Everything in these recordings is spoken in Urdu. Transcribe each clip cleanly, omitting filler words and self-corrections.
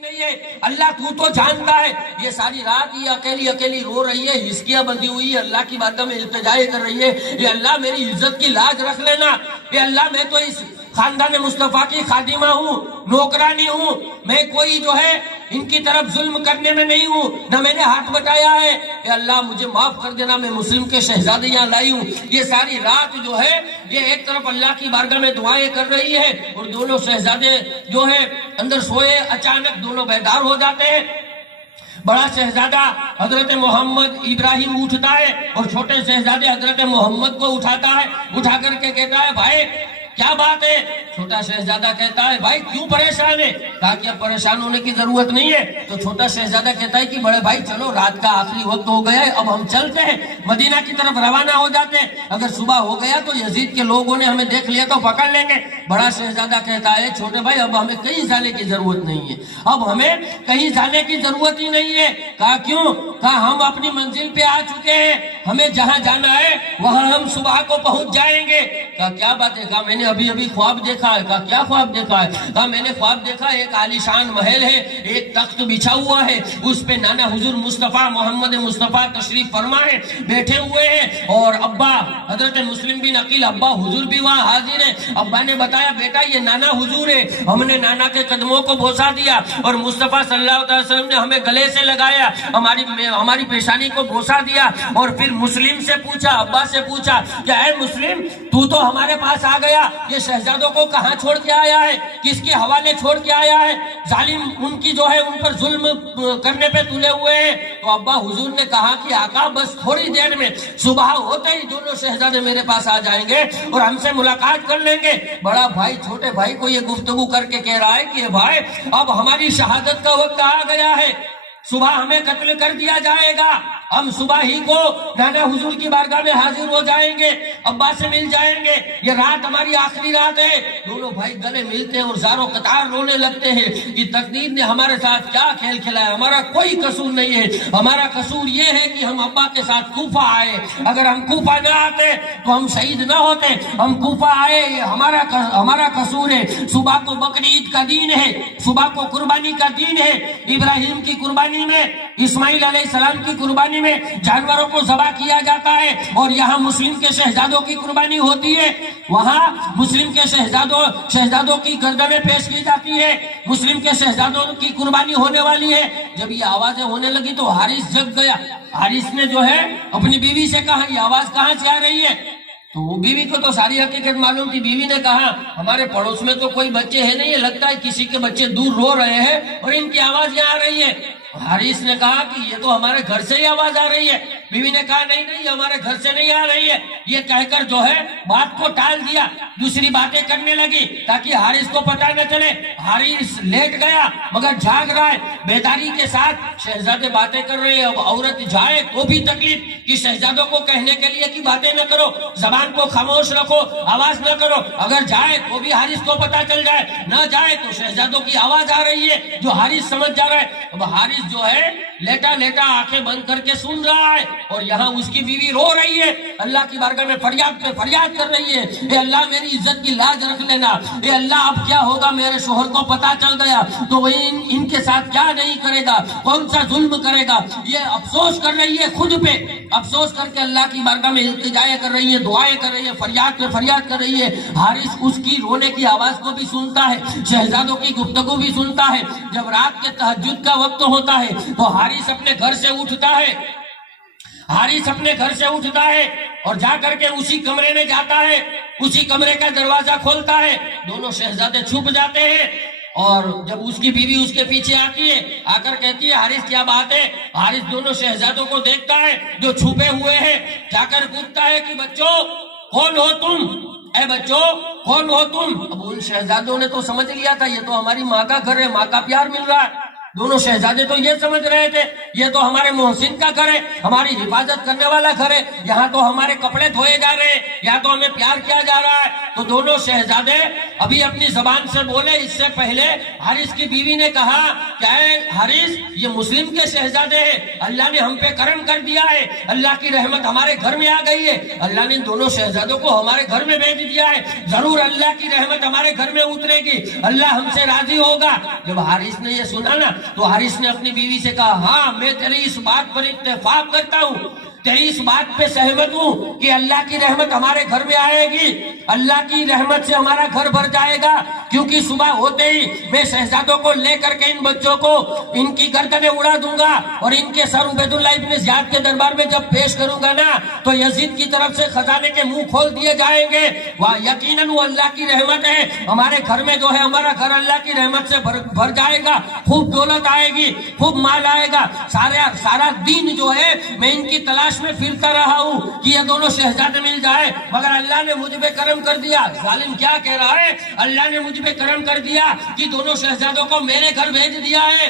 نہیں ہے، اللہ تو جانتا ہے۔ یہ ساری رات یہ اکیلی اکیلی رو رہی ہے، ہسکیاں بندھی ہوئی ہے، اللہ کی بارگاہ میں التجائے کر رہی ہے، یہ اللہ میری عزت کی لاج رکھ لینا، یہ اللہ میں تو اس خاندان مصطفیٰ کی خادمہ ہوں، نوکرانی ہوں، میں کوئی جو ہے ان کی طرف ظلم کرنے میں نہیں ہوں، نہ میں نے ہاتھ بٹایا ہے، اے اللہ مجھے معاف کر دینا، میں مسلم کے شہزادے یہاں لائی ہوں۔ یہ ساری رات جو ہے یہ ایک طرف اللہ کی بارگاہ میں دعائیں کر رہی ہے اور دونوں شہزادے جو ہے اندر سوئے، اچانک دونوں بیدار ہو جاتے ہیں۔ بڑا شہزادہ حضرت محمد ابراہیم اٹھتا ہے اور چھوٹے شہزادے حضرت محمد کو اٹھاتا ہے، اٹھا کر کے کہتا ہے بھائی کیا بات ہے؟ چھوٹا شہزادہ کہتا ہے بھائی کیوں پریشان ہے؟ کہا کہ اب پریشان ہونے کی ضرورت نہیں ہے۔ تو چھوٹا شہزادہ کہتا ہے کہ بڑے بھائی چلو رات کا آخری وقت ہو گیا ہے، اب ہم چلتے ہیں، مدینہ کی طرف روانہ ہو جاتے ہیں، اگر صبح ہو گیا تو یزید کے لوگوں نے ہمیں دیکھ لیا تو پکڑ لیں گے۔ بڑا شہزادہ کہتا ہے چھوٹے بھائی اب ہمیں کہیں جانے کی ضرورت نہیں ہے، اب ہمیں کہیں جانے کی ضرورت ہی نہیں ہے۔ کہا کیوں؟ کہا ہم اپنی منزل پہ آ چکے ہیں، ہمیں جہاں جانا ہے وہاں ہم صبح کو پہنچ جائیں گے۔ کہا کیا بات ہے؟ کہا میں نے ابھی خواب دیکھا ہے۔ کہا کیا خواب دیکھا ہے؟ کہا میں نے خواب دیکھا ایک عالیشان محل ہے، ایک تخت بچھا ہوا ہے، اس پہ نانا حضور مصطفیٰ محمد مصطفیٰ تشریف فرما ہے، بیٹھے ہوئے ہیں، اور ابا حضرت مسلم بن عقیل ابا حضور بھی وہاں حاضر ہے۔ ابا نے بتایا بیٹا یہ نانا حضور ہے، ہم نے نانا کے قدموں کو بوسا دیا اور مصطفیٰ صلی اللہ علیہ وسلم نے ہمیں گلے سے لگایا، ہماری پیشانی کو بوسا دیا، اور پھر مسلم سے پوچھا، ابا سے پوچھا کہ اے مسلم تو ہمارے پاس آ گیا، یہ شہزادوں کو کہاں چھوڑ کے آیا ہے، کس کے حوالے چھوڑ کے آیا ہے؟ ظالم ان کی جو ہے ان پر ظلم کرنے پہ تلے ہوئے ہیں۔ تو ابا حضور نے کہا کہ آقا بس تھوڑی دیر میں صبح ہوتے ہی دونوں شہزادے میرے پاس آ جائیں گے اور ہم سے ملاقات کر لیں گے۔ بڑا بھائی چھوٹے بھائی کو یہ گفتگو کر کے کہہ رہا ہے کہ بھائی اب ہماری شہادت کا وقت آ گیا ہے، صبح ہمیں قتل کر دیا جائے گا، ہم صبح ہی کو نانا حضور کی بارگاہ میں حاضر ہو جائیں گے، ابا سے مل جائیں گے، یہ رات ہماری آخری رات ہے۔ دونوں بھائی گلے ملتے ہیں اور زاروں قطار رونے لگتے ہیں کہ تقدیر نے ہمارے ساتھ کیا کھیل کھلایا، ہمارا کوئی قصور نہیں ہے، ہمارا قصور یہ ہے کہ ہم ابا کے ساتھ کوفہ آئے، اگر ہم کوفہ نہ آتے تو ہم شہید نہ ہوتے، ہم کوفہ آئے یہ ہمارا قصور ہے۔ صبح کو بقر عید کا دن ہے، صبح کو قربانی کا دن ہے، ابراہیم کی قربانی میں، اسماعیل علیہ السلام کی قربانی میں جانوروں کو ذبح کیا جاتا ہے، اور یہاں مسلم کے شہزادوں کی قربانی ہوتی ہے، وہاں مسلم کے شہزادوں کی گردنیں پیش کی جاتی ہے، مسلم کے شہزادوں کی قربانی ہونے والی ہے۔ جب یہ آوازیں ہونے لگی تو حارث جگ گیا، حارث نے جو ہے اپنی بیوی سے کہا یہ آواز کہاں سے آ رہی ہے؟ تو بیوی کو تو ساری حقیقت معلوم تھی، بیوی نے کہا ہمارے پڑوس میں تو کوئی بچے ہیں نہیں، لگتا ہے کسی کے بچے دور رو رہے ہیں اور ان کی آواز یہاں آ رہی ہے۔ حارث نے کہا کہ یہ تو ہمارے گھر سے ہی آواز آ رہی ہے۔ بیوی نے کہا نہیں یہ ہمارے گھر سے نہیں آ رہی ہے، یہ کہہ کر جو ہے بات کو ٹال دیا، دوسری باتیں کرنے لگی تاکہ حارث کو پتہ نہ چلے۔ حارث لیٹ گیا مگر جاگ رہا ہے، بیداری کے ساتھ شہزادے باتیں کر رہے ہیں، اب عورت جائے تو بھی تکلیف کہ شہزادوں کو کہنے کے لیے کہ باتیں نہ کرو، زبان کو خاموش رکھو، آواز نہ کرو، اگر جائے تو بھی حارث کو پتہ چل جائے، نہ جائے تو شہزادوں کی آواز آ رہی ہے جو حارث سمجھ جا رہا ہے۔ اب حارث جو ہے لیٹا لیٹا آنکھیں بند کر کے سن رہا ہے، اور یہاں اس کی بیوی رو رہی ہے، اللہ کی بارگاہ میں فریاد پہ فریاد کر رہی ہے، اے اللہ میری عزت کی لاج رکھ لینا، اے اللہ اب کیا ہوگا، میرے شوہر کو پتہ چل گیا تو وہ ان کے ساتھ کیا نہیں کرے گا، کون سا ظلم کرے گا۔ یہ افسوس کر رہی ہے خود پہ، افسوس کر کے اللہ کی بارگاہ میں التجائیں کر رہی ہے، دعائیں کر رہی ہے، فریاد پہ فریاد کر رہی ہے۔ حارث اس کی رونے کی آواز کو بھی سنتا ہے، شہزادوں کی گفتگو بھی سنتا ہے۔ جب رات کے تہجد کا وقت ہوتا ہے تو حارث اپنے گھر سے اٹھتا ہے، حارث اپنے گھر سے اٹھتا ہے اور جا کر کے اسی کمرے میں جاتا ہے، اسی کمرے کا دروازہ کھولتا ہے، دونوں شہزادے چھپ جاتے ہیں، اور جب اس کی بیوی اس کے پیچھے آتی ہے، آ کر کہتی ہے حارث کیا بات ہے؟ حارث دونوں شہزادوں کو دیکھتا ہے جو چھپے ہوئے ہیں، جا کر پوچھتا ہے کہ بچوں کون ہو تم، اے بچوں کون ہو تم؟ اب ان شہزادوں نے تو سمجھ لیا تھا یہ تو ہماری ماں کا گھر ہے، ماں کا پیار مل رہا ہے، دونوں شہزادے تو یہ سمجھ رہے تھے یہ تو ہمارے محسن کا گھر ہے، ہماری حفاظت کرنے والا گھر ہے، یہاں تو ہمارے کپڑے دھوئے جا رہے ہیں، یہاں تو ہمیں پیار کیا جا رہا ہے۔ تو دونوں شہزادے ابھی اپنی زبان سے بولے، اس سے پہلے حارث کی بیوی نے کہا کہ اے حارث، یہ مسلم کے شہزادے ہیں، اللہ نے ہم پہ کرم کر دیا ہے، اللہ کی رحمت ہمارے گھر میں آ گئی ہے، اللہ نے دونوں شہزادوں کو ہمارے گھر میں بھیج دیا ہے، ضرور اللہ کی رحمت ہمارے گھر میں اترے گی، اللہ ہم سے راضی ہوگا۔ جب حارث نے یہ سنا نا تو حارث نے اپنی بیوی سے کہا ہاں میں تیری اس بات پر اتفاق کرتا ہوں، تیری اس بات پہ سہمت ہوں کہ اللہ کی رحمت ہمارے گھر میں آئے گی، اللہ کی رحمت سے ہمارا گھر بھر جائے گا، کیونکہ صبح ہوتے ہی میں شہزادوں کو لے کر کے ان بچوں کو ان کی گردنیں اڑا دوں گا اور ان کے سر عبید اللہ ابن زیاد کے دربار میں جب پیش کروں گا نا تو یزید کی طرف سے خزانے کے منہ کھول دیے جائیں گے۔ یقیناً وہ اللہ کی رحمت ہے، ہمارے گھر میں جو ہے ہمارا گھر اللہ کی رحمت سے بھر جائے گا، خوب دولت آئے گی، خوب مال آئے گا، سارا دین جو ہے میں ان کی تلاش میں پھرتا رہا ہوں کہ یہ دونوں شہزادے مل جائے، مگر اللہ نے مجھ پہ کرم کر دیا۔ ظالم کیا کہہ رہا ہے؟ اللہ نے مجھ پہ کرم کر دیا کہ دونوں شہزادوں کو میرے گھر بھیج دیا ہے،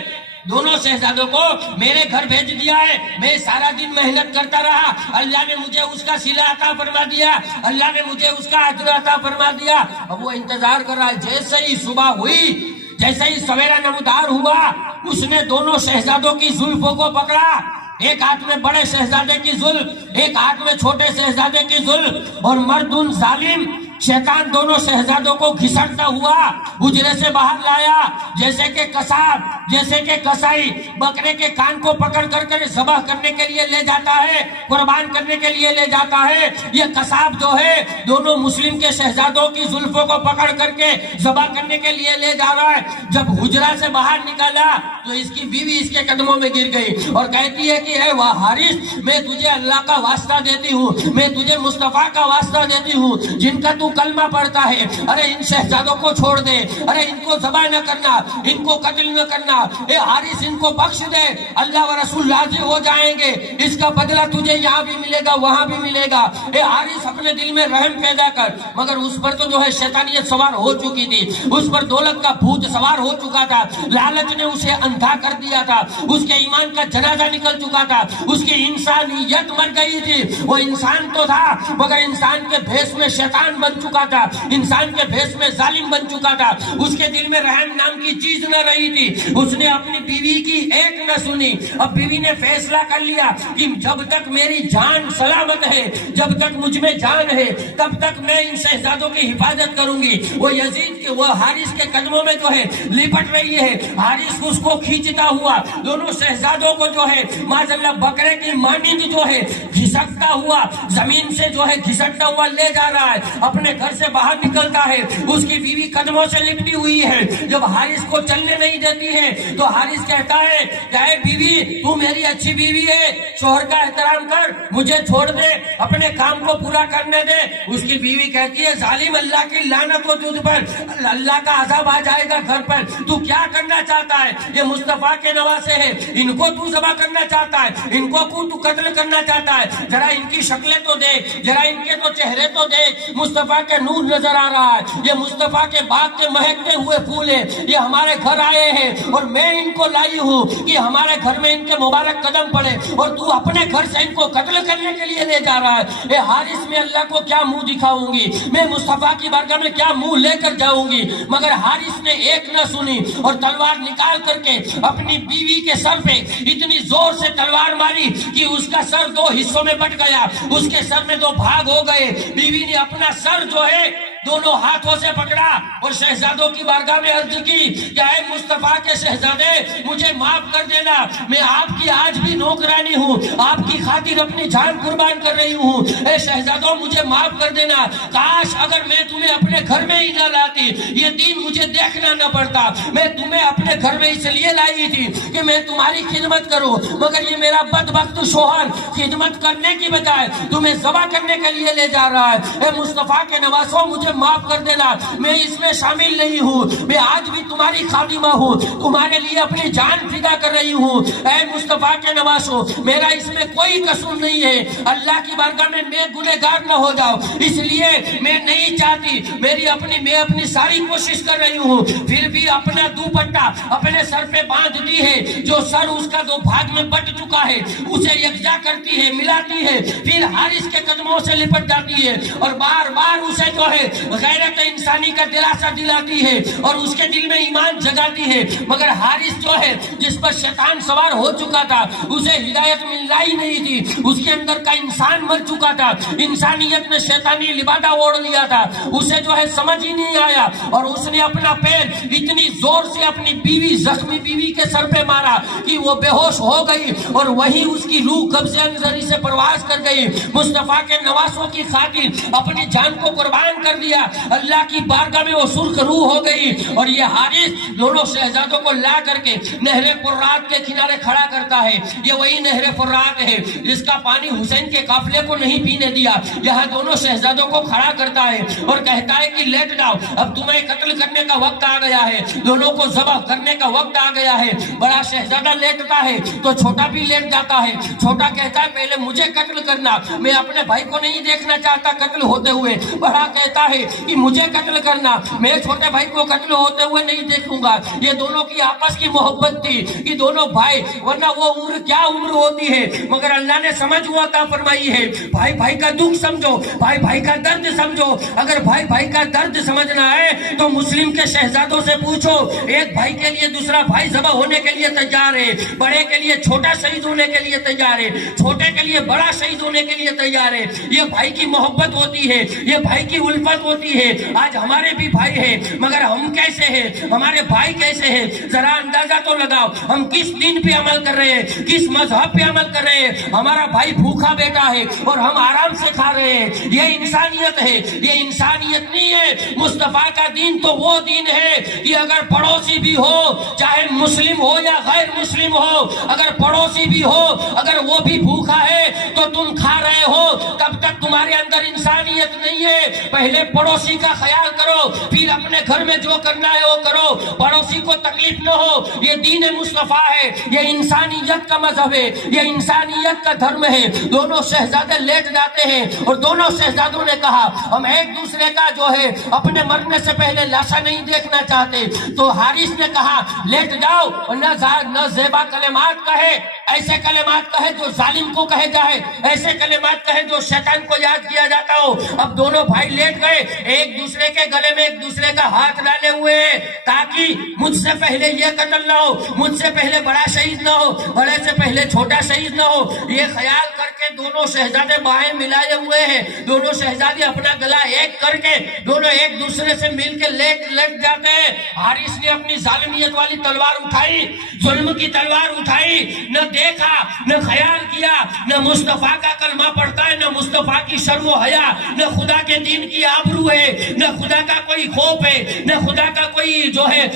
دونوں شہزادوں کو میرے گھر بھیج دیا ہے، میں سارا دن محنت کرتا رہا، اللہ نے مجھے اس کا صلہ عطا فرما دیا، اللہ نے مجھے اس کا اجر عطا فرما دیا۔ اب وہ انتظار کر رہا ہے، جیسے ہی صبح ہوئی، جیسے ہی سویرا نمودار ہوا، اس نے دونوں شہزادوں کی زلفوں کو پکڑا، ایک ہاتھ میں بڑے شہزادے کی زلف، ایک ہاتھ میں چھوٹے شہزادے کی زلف، اور مردون ظالم شیطان دونوں شہزادوں کو گھسٹتا ہوا حجرے سے باہر لایا، جیسے کہ قصاب، جیسے کہ قصائی بکرے کے کان کو پکڑ کر کے ذبح کرنے کے لیے لے جاتا ہے، قربان کرنے کے لیے لے جاتا ہے، یہ قصاب جو ہے دونوں مسلم کے شہزادوں کی زلفوں کو پکڑ کر کے ذبح کرنے کے لیے لے جا رہا ہے۔ جب حجرہ سے باہر نکالا تو اس کی بیوی اس کے قدموں میں گر گئی اور کہتی ہے کہ اے حارث، میں تجھے اللہ کا واسطہ دیتی ہوں، میں تجھے مصطفیٰ کا واسطہ دیتی ہوں جن کا تو کلمہ پڑھتا ہے، ارے ان شہزادوں کو چھوڑ دے، ارے ان کو ذبح نہ کرنا، ان کو قتل نہ کرنا، اے حارث ان کو بخش دے، اللہ و رسول راضی ہو جائیں گے، اس کا بدلہ تجھے یہاں بھی ملے گا وہاں بھی ملے گا، اے حارث اپنے دل میں رحم پیدا کر۔ مگر اس پر تو جو ہے شیطانیت سوار ہو چکی تھی، اس پر دولت کا بھوت سوار ہو چکا تھا، لالچ نے اسے اندھا کر دیا تھا، اس کے ایمان کا جنازہ نکل چکا تھا، اس کی انسانیت مر گئی تھی، وہ انسان تو تھا مگر انسان کے بھیس میں شیطان بن چکا تھا، انسان کے بھیس میں ظالم بن چکا تھا، اس کے دل میں رحم نام کی چیز نہ رہی تھی، اس نے اپنی بیوی کی ایک نہ سنی۔ اب بیوی نے فیصلہ کر لیا کہ جب تک میری جان سلامت ہے، جب تک مجھ میں جان ہے، تب تک میں ان شہزادوں کی حفاظت کروں گی۔ وہ یزید کے، وہ حارث کے قدموں میں جو ہے لپٹ رہی ہے، حارث اس کو کھینچتا ہوا دونوں شہزادوں کو جو ہے معاذ اللہ بکرے کی مانند جو ہے گھسٹتا ہوا، زمین سے جو ہے گھسٹتا ہوا لے جا رہا ہے، اپنے گھر سے باہر نکلتا ہے، اس کی بیوی قدموں سے لپٹی ہوئی ہے۔ جب حارث کو چلنے نہیں دیتی ہے تو حارث کہتا ہے کہ اے بیوی، تو میری اچھی بیوی ہے، شوہر کا احترام کر، مجھے چھوڑ دے، اپنے کام کو پورا کرنے دے۔ اس کی بیوی کہتی ہے ظالم، اللہ کی لعنت ہو تجھ پر، اللہ کا عذاب آ جائے گا گھر پر، تو کیا کرنا چاہتا ہے؟ یہ مصطفیٰ کے نواسے ہیں، ان کو تو ذبح کرنا چاہتا ہے، ان کو تو قتل کرنا چاہتا ہے، ذرا ان کی شکلیں تو دیکھ، ذرا ان کے تو چہرے تو دیکھ، مصطفیٰ کے نور نظر آ رہا ہے، یہ مصطفیٰ کے باغ کے مہکتے ہوئے پھول ہیں، یہ ہمارے گھر آئے ہیں اور میں ان کو لائی ہوں کہ ہمارے گھر میں ان کے مبارک قدم پڑے، اور تو اپنے گھر سے ان کو قتل کرنے کے لیے لے جا رہا ہے۔ اے حارث، میں اللہ کو کیا منہ دکھاؤں گی، میں مصطفیٰ کی بارگاہ میں کیا منہ لے کر جاؤں گی؟ مگر حارث نے ایک نہ سنی اور تلوار نکال کر کے اپنی بیوی کے سر پہ اتنی زور سے تلوار ماری کہ اس کا سر دو حصوں میں بٹ گیا، اس کے سر میں دو بھاگ ہو گئے۔ بیوی نے اپنا سر جو ہے دونوں ہاتھوں سے پکڑا اور شہزادوں کی بارگاہ میں عرض کی کہ اے مصطفیٰ کے شہزادے، مجھے معاف کر دینا، میں آپ کی آج بھی نوکرانی ہوں، آپ کی خاطر اپنی جان قربان کر رہی ہوں، اے شہزادوں مجھے معاف کر دینا، کاش اگر میں تمہیں اپنے گھر میں ہی نہ لاتی، یہ دین مجھے دیکھنا نہ پڑتا، میں تمہیں اپنے گھر میں اس لیے لائی تھی کہ میں تمہاری خدمت کروں، مگر یہ میرا بدبخت شوہر خدمت کرنے کی بجائے تمہیں ذبح کرنے کے لیے لے جا رہا ہے۔ اے مصطفیٰ کے نواسوں، مجھے مجھے معاف کر دینا، میں اس میں شامل نہیں ہوں، میں آج بھی تمہاری خادمہ ہوں، تمہارے لیے اپنی جان فدا کر رہی ہوں، اے مصطفیٰ کے نواسو میرا اس میں کوئی قصور نہیں ہے، اللہ کی بارگاہ میں گنہگار نہ ہو جاؤ، اس لیے میں نہیں چاہتی، میں اپنی ساری کوشش کر رہی ہوں، پھر بھی اپنا دوپٹہ اپنے سر پہ باندھ دی ہے، جو سر اس کا دو بھاگ میں بٹ چکا ہے اسے یکجا کرتی ہے، ملاتی ہے، پھر حارث کے قدموں سے لپٹ جاتی ہے اور بار بار اسے جو ہے غیرت انسانی کا دلاسا دلاتی ہے اور اس کے دل میں ایمان جگاتی ہے، مگر حارث جو ہے جس پر شیطان سوار ہو چکا تھا اسے ہدایت مل رہی نہیں تھی، اس کے اندر کا انسان مر چکا تھا، انسانیت نے شیطانی لبادہ اوڑھ لیا تھا، اسے جو ہے سمجھ ہی نہیں آیا اور اس نے اپنا پیر اتنی زور سے اپنی بیوی زخمی بیوی کے سر پہ مارا کہ وہ بے ہوش ہو گئی اور وہی اس کی روح قبضے انظری سے پرواز کر گئی، مصطفیٰ کے نواسوں کی خاطر اپنی جان کو قربان کر دیا، اللہ کی بارگاہ میں وہ سرخ روح ہو گئی اور یہ حارث دونوں شہزادوں کو لا کر کے نہر فرات کے کنارے کھڑا کرتا ہے، یہ وہی نہر فرات ہے جس کا پانی حسین کے قافلے کو نہیں پینے دیا، یہاں دونوں شہزادوں کو کھڑا کرتا ہے اور کہتا ہے کہ لیٹ جاؤ، اب تمہیں قتل کرنے کا وقت آ گیا ہے، دونوں کو ذبح کرنے کا وقت آ گیا ہے، بڑا شہزادہ لیٹتا ہے تو چھوٹا بھی لیٹ جاتا ہے، چھوٹا کہتا ہے پہلے مجھے قتل کرنا، میں اپنے بھائی کو نہیں دیکھنا چاہتا قتل ہوتے ہوئے، بڑا کہتا ہے کہ مجھے قتل کرنا، میں چھوٹے بھائی کو قتل ہوتے ہوئے نہیں دیکھوں گا، یہ دونوں کی آپس کی محبت تھی کہ دونوں بھائی، ورنہ وہ عمر کیا عمر ہوتی ہے، مگر اللہ نے سمجھ وہ عطا فرمائی ہے، بھائی بھائی کا دکھ سمجھو، بھائی بھائی کا درد سمجھو، اگر بھائی بھائی کا درد سمجھنا ہے تو مسلم کے شہزادوں سے پوچھو، ایک بھائی کے لیے دوسرا بھائی ذبح ہونے کے لیے تیار ہے، بڑے کے لیے چھوٹا شہید ہونے کے لیے تیار ہے، چھوٹے کے لیے بڑا شہید ہونے کے لیے تیار ہے، یہ بھائی کی محبت ہوتی ہے، یہ بھائی کی الفت ہوتی ہے، آج ہمارے بھی بھائی ہیں مگر ہم کیسے ہیں، ہمارے بھائی کیسے ہیں، ذرا اندازہ تو لگاؤ، ہم کس دین پہ عمل کر رہے ہیں، کس مذہب پہ عمل کر رہے ہیں، ہمارا بھائی بھوکا بیٹا ہے اور ہم آرام سے کھا رہے ہیں، یہ انسانیت ہے، یہ انسانیت نہیں ہے، مصطفیٰ کا دین تو وہ دین ہے کہ اگر پڑوسی بھی ہو چاہے مسلم ہو یا غیر مسلم ہو، اگر پڑوسی بھی ہو اگر وہ بھی بھوکا ہے تو تم کھا رہے ہو، تب تک تمہارے اندر انسانیت نہیں ہے، پہلے پڑوسی کا خیال کرو پھر اپنے گھر میں جو کرنا ہے وہ کرو، پڑوسی کو تکلیف نہ ہو، یہ دین مصطفیٰ ہے، یہ انسانیت کا مذہب ہے، یہ انسانیت کا دھرم ہے، دونوں شہزادے لیٹ جاتے ہیں اور دونوں شہزادوں نے کہا ہم ایک دوسرے کا جو ہے اپنے مرنے سے پہلے لاشا نہیں دیکھنا چاہتے، تو حارث نے کہا لیٹ جاؤ اور نہ زیبا کلمات کہے، ایسے کلمات کہے جو ظالم کو کہے جائے، ایسے کلمات کہے جو شیطان کو یاد کیا جاتا ہو، اب دونوں بھائی لیٹ گئے، ایک دوسرے کے گلے میں ایک دوسرے کا ہاتھ ڈالے ہوئے تاکہ مجھ سے پہلے یہ قتل نہ ہو، مجھ سے پہلے بڑا شہید نہ ہو، بڑے سے پہلے چھوٹا شہید نہ ہو، یہ خیال کر کے دونوں شہزادے باہیں ملائے ہوئے ہیں، دونوں شہزادے اپنا گلا ایک کر کے دونوں ایک دوسرے سے مل کے لٹ جاتے ہیں، حارث نے اپنی ظالمیت والی تلوار اٹھائی، ظلم کی تلوار اٹھائی، نہ دیکھا نہ خیال کیا، نہ مصطفیٰ کا کلمہ پڑھتا ہے، نہ مصطفیٰ کی شرم و حیا، نہ خدا کے دین کی آبرو ہے، نہ خدا کا کوئی خوف ہے، نہ خدا کا کوئی جو ہے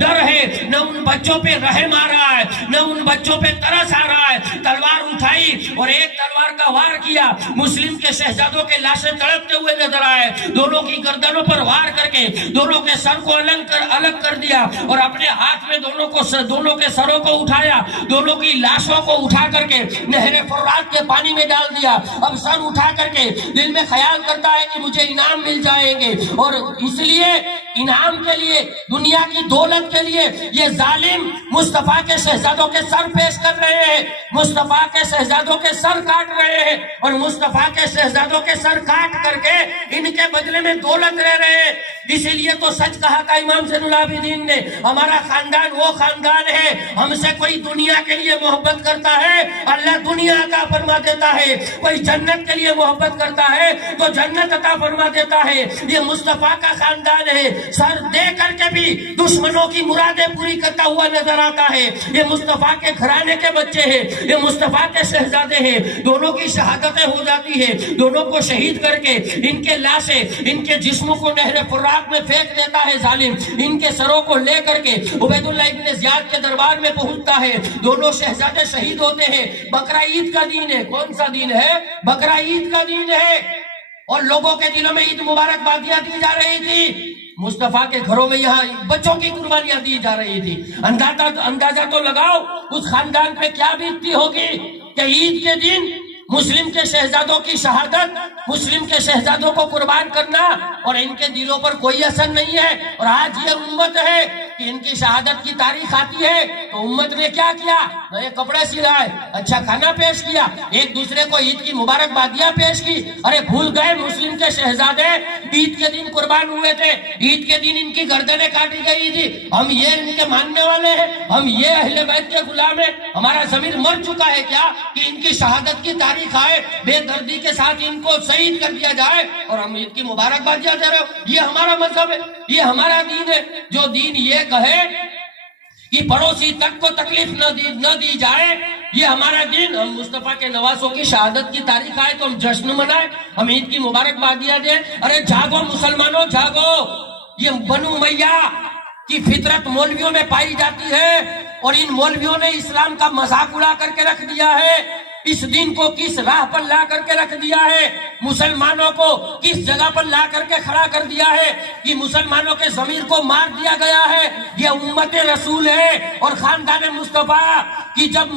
ڈر ہے، نہ ان بچوں پہ رحم آ رہا ہے، نہ ان بچوں پہ ترس آ رہا ہے، تلوار اٹھائی اور ایک تلوار کا وار کیا، مسلم کے شہزادوں کے لاشیں تڑپتے ہوئے نظر آئے، دونوں کی گردنوں پر وار کر کے دونوں کے سر کو الگ کر دیا اور اپنے ہاتھ میں دونوں کے سروں کو اٹھایا، دونوں کی لاشوں کو اٹھا کر کے نہر فرات کے پانی میں ڈال دیا، اب سر اٹھا کر کے دل میں خیال کرتا ہے کہ مجھے انعام مل جائیں گے، اور اس لیے انعام کے لیے دنیا کی دولت کے لیے یہ ظالم مصطفیٰ کے شہزادوں کے سر پیش کر رہے ہیں، مصطفیٰ کے شہزادوں کے سر کاٹ رہے ہیں اور مصطفیٰ کے شہزادوں کے سر کاٹ کر کے ان کے بدلے میں دولت لے رہے ہیں، اسی لیے تو سچ کہا تھا امام زین العابدین نے، ہمارا خاندان وہ خاندان ہے، ہم سے کوئی دنیا کے لیے محبت کرتا ہے اللہ دنیا عطا فرما دیتا ہے، کوئی جنت کے لیے محبت کرتا ہے تو جنت عطا فرما دیتا ہے، یہ مصطفیٰ کا خاندان ہے، سر دے کر کے بھی دشمنوں کی مرادیں پوری کرتا ہوا نظر آتا ہے، یہ مصطفیٰ کے گھرانے کے بچے ہیں، یہ مصطفیٰ کے شہزادے ہیں، دونوں کی شہادتیں ہو جاتی ہیں، دونوں کو شہید کر کے ان کے لاشیں ان کے جسموں کو نہر فرات میں پھینک دیتا ہے ظالم، ان کے سروں کو لے کر کے عبید اللہ ابن زیاد کے دربار میں پہنچتا ہے، دونوں شہزادے شہید ہوتے ہیں، بقرہ عید کا دین ہے، کون سا دین ہے؟ بقرہ عید کا دین ہے، اور لوگوں کے دلوں میں عید مبارکبادیاں دی جا رہی تھی، مصطفیٰ کے گھروں میں یہاں بچوں کی قربانیاں دی جا رہی تھی۔ اندازہ تو لگاؤ اس خاندان پہ کیا بیتتی ہوگی کہ عید کے دن مسلم کے شہزادوں کی شہادت، مسلم کے شہزادوں کو قربان کرنا، اور ان کے دلوں پر کوئی اثر نہیں ہے۔ اور آج یہ امت ہے کہ ان کی شہادت کی تاریخ آتی ہے تو امت نے کیا کیا؟ نئے کپڑے سلائے، اچھا کھانا پیش کیا، ایک دوسرے کو عید کی مبارکبادیاں پیش کی۔ ارے بھول گئے مسلم کے شہزادے عید کے دن قربان ہوئے تھے، عید کے دن ان کی گردنیں کاٹی گئی تھی۔ ہم یہ ان کے ماننے والے ہیں، ہم یہ اہل بیت کے غلام ہیں، ہمارا ضمیر مر چکا ہے کیا کہ ان کی شہادت کی تاریخ آئے، بے دردی کے ساتھ ان کو شہید کر دیا جائے اور ہم عید کی مبارکبادیاں دے رہے ہو؟ یہ ہمارا مذہب ہے، یہ ہمارا دین ہے۔ جو دین یہ کہے کہ پڑوسی تک کو تکلیف نہ دی جائے، یہ ہمارا دین۔ ہم مصطفیٰ کے نواسوں کی شہادت کی تاریخ آئے تو ہم جشن منائے، ہم عید کی مبارکبادیاں دیں۔ ارے جاگو مسلمانوں، جاگو! یہ بنو امیہ کی فطرت مولویوں میں پائی جاتی ہے، اور ان مولویوں نے اسلام کا مذاق اڑا کر کے رکھ دیا ہے، اس دین کو کس راہ پر لا کر کے رکھ دیا ہے، مسلمانوں کو کس جگہ پر لا کر کے کھڑا کر دیا ہے کہ مسلمانوں کے ضمیر کو مار دیا گیا ہے۔ یہ امت رسول ہے، اور خاندان مصطفیٰ کی جب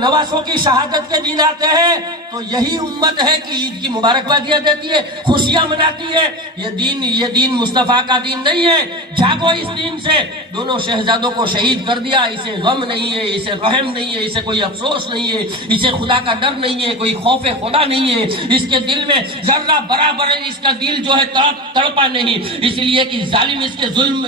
نواسوں کی شہادت کے دن آتے ہیں تو یہی امت ہے کہ عید کی مبارکبادیاں دیتی ہے، خوشیاں مناتی ہے۔ یہ دین مصطفیٰ کا دین نہیں ہے۔ جاگو اس دین سے۔ دونوں شہزادوں کو شہید کر دیا، اسے غم نہیں ہے، اسے رحم نہیں ہے، اسے کوئی افسوس نہیں ہے، اسے خدا کا ڈر نہیں ہے، کوئی خوف خدا نہیں ہے، اس کے دل میں ذرہ برابر اس کا دل جو ہے تڑپا نہیں، اس لیے کہ ظالم اس کے ظلم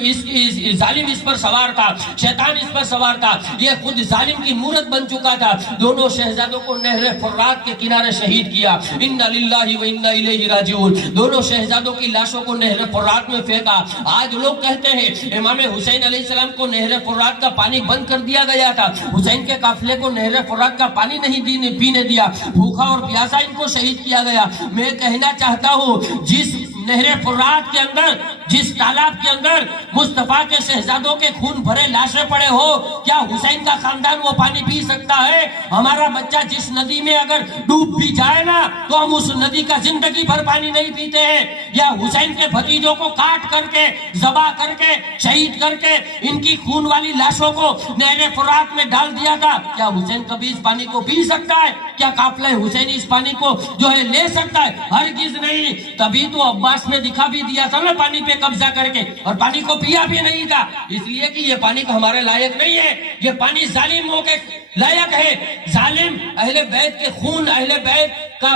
ظالم اس پر سوار تھا، شیطان اس پر سوار تھا، یہ خود ظالم کی مورت بن چکا تھا۔ دونوں شہزادوں کو نہر فرات کے کنارے شہید کیا۔ انا للہ و انا الیہ راجعون۔ دونوں شہزادوں کی لاشوں کو نہر فرات میں پھینکا۔ آج لوگ کہتے ہیں امام حسین علیہ السلام کو نہر فرات کا پانی بند کر دیا گیا تھا، حسین کے قافلے کو نہر فرات کا پانی نہیں پینے دیا، بھوکا اور پیاسا ان کو شہید کیا گیا۔ میں کہنا چاہتا ہوں جس نہر فرات کے اندر، جس تالاب کے اندر مصطفیٰ کے شہزادوں کے خون بھرے لاشیں پڑے ہو، کیا حسین کا خاندان وہ پانی پی سکتا ہے؟ ہمارا بچہ جس ندی میں اگر ڈوب بھی جائے نا تو ہم اس ندی کا زندگی بھر پانی نہیں پیتے ہیں۔ یا حسین کے بھتیجوں کو کاٹ کر کے، ذبح کر کے، شہید کر کے ان کی خون والی لاشوں کو نہر فرات میں ڈال دیا تھا، کیا حسین کبھی اس پانی کو پی سکتا ہے؟ کیا قافلہ حسین اس پانی کو جو ہے لے سکتا ہے؟ ہرگز نہیں۔ تبھی تو عباس نے دکھا بھی دیا تھا نا پانی پہ قبضہ کر کے، اور پانی کو پیا بھی نہیں تھا، اس لیے کہ یہ پانی ہمارے لائق نہیں ہے، یہ پانی ظالموں کے لائق ہے۔ ظالم اہل بیت کے خون، اہل بیت کا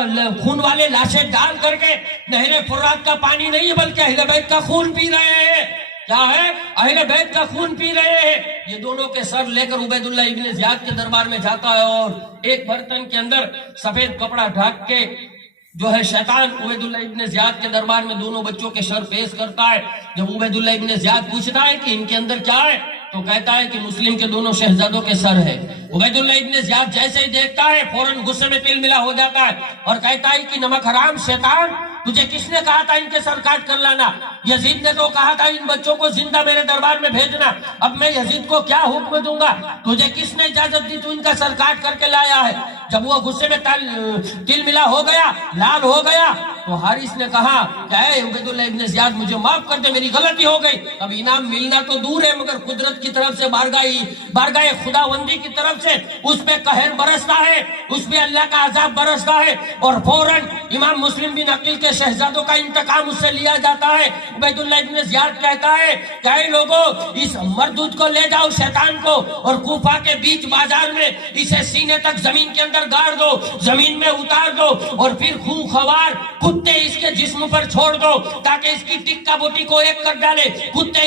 خون والے لاشیں ڈال کر کے نہر فرات کا پانی نہیں بلکہ اہل بیت کا خون پی رہے ہیں۔ کیا ہے؟ اہل بیت کا خون پی رہے ہیں۔ یہ دونوں کے سر لے کر عبید اللہ ابن زیاد کے دربار میں جاتا ہے، اور ایک برتن کے اندر سفید کپڑا ڈھک کے جو ہے شیطان عبید اللہ ابن زیاد کے دربار میں دونوں بچوں کے سر پیش کرتا ہے۔ جب عبید اللہ ابن زیاد پوچھتا ہے کہ ان کے اندر کیا ہے تو کہتا ہے کہ مسلم کے دونوں شہزادوں کے سر ہے۔ عبید اللہ ابن زیاد جیسے ہی دیکھتا ہے فوراً غصے میں تل ملا ہو جاتا ہے اور کہتا ہے کہ نمک حرام شیطان، تجھے کس نے کہا تھا ان کے سر کاٹ کر لانا؟ یزید نے تو کہا تھا ان بچوں کو زندہ میرے دربار میں بھیجنا، اب میں یزید کو کیا حکم دوں گا؟ تجھے کس نے اجازت دی تو ان کا سر کاٹ کر کے لایا ہے؟ جب وہ غصے میں تل ملا ہو گیا، لال ہو گیا، تو حارث نے کہا کہ اے عبید اللہ ابن زیاد مجھے معاف کر دے، میری غلطی ہو گئی۔ اب انعام ملنا تو دور ہے مگر قدرت کی طرف سے، بارگاہ خداوندی کی طرف سے اس پہ قہر برستا ہے، اس پہ اللہ کا عذاب برستا ہے، اور فوراً امام مسلم بن عقیل کے شہزادوں کا انتقام اس سے لیا جاتا ہے۔ عبید اللہ ابن زیاد کہتا ہے کہ اے لوگوں اس مردود کو لے جاؤ شیطان کو، اور کوفہ کے بیچ بازار میں اسے سینے تک زمین کے اندر گاڑ دو، زمین میں اتار دو، اور پھر خوار کتے اس کے جسم پر چھوڑ دو تاکہ اس کی ٹکا بوٹی کو ایک کر ڈالے، کتے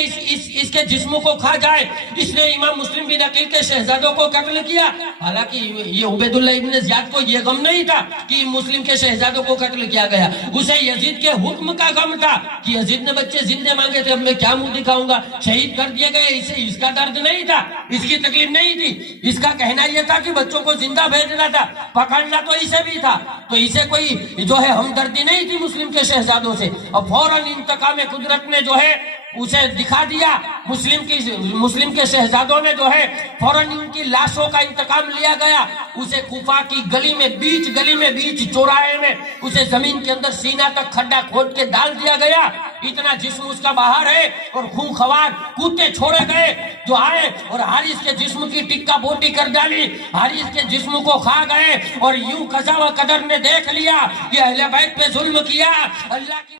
اس کے جسم کو کھا جائے۔ اس نے امام مسلم بن عقیل کے شہزادوں کو قتل کیا، حالانکہ یہ عبید اللہ ابن زیاد کو یہ غم نہیں تھا کہ مسلم کے شہزادوں کو قتل کیا گیا، اسے یزید کے حکم کا غم تھا کہ یزید نے بچے زندے مانگے تھے، اب میں کیا منہ دکھاؤں گا، شہید کر دیے گئے، اسے اس کا درد نہیں تھا، اس کی تکلیف نہیں تھی، اس کا کہنا یہ تھا کہ بچوں کو زندہ بھیجنا تھا، پکڑنا تو اسے بھی تھا، تو اسے کوئی جو ہے ہمدردی نہیں تھی مسلم کے شہزادوں سے۔ اور فوراً انتقام قدرت نے جو ہے اسے دکھا دیا. مسلم کے شہزادوں نے جو ہے فوراً ان کی لاشوں کا انتقام لیا گیا. اسے کوفہ کی گلی میں بیچ چوراہے میں اسے زمین کے اندر سینہ تک کھڈا کھود کے ڈال دیا گیا. اتنا جسم اس کا باہر ہے اور خون خوار کتے چھوڑے گئے جو آئے اور حارث کے جسم کی ٹکا بوٹی کر ڈالی. حارث کے جسم کو کھا گئے اور یوں قضا و قدر نے دیکھ لیا کہ اہل بیت پہ ظلم کیا. اللہ کی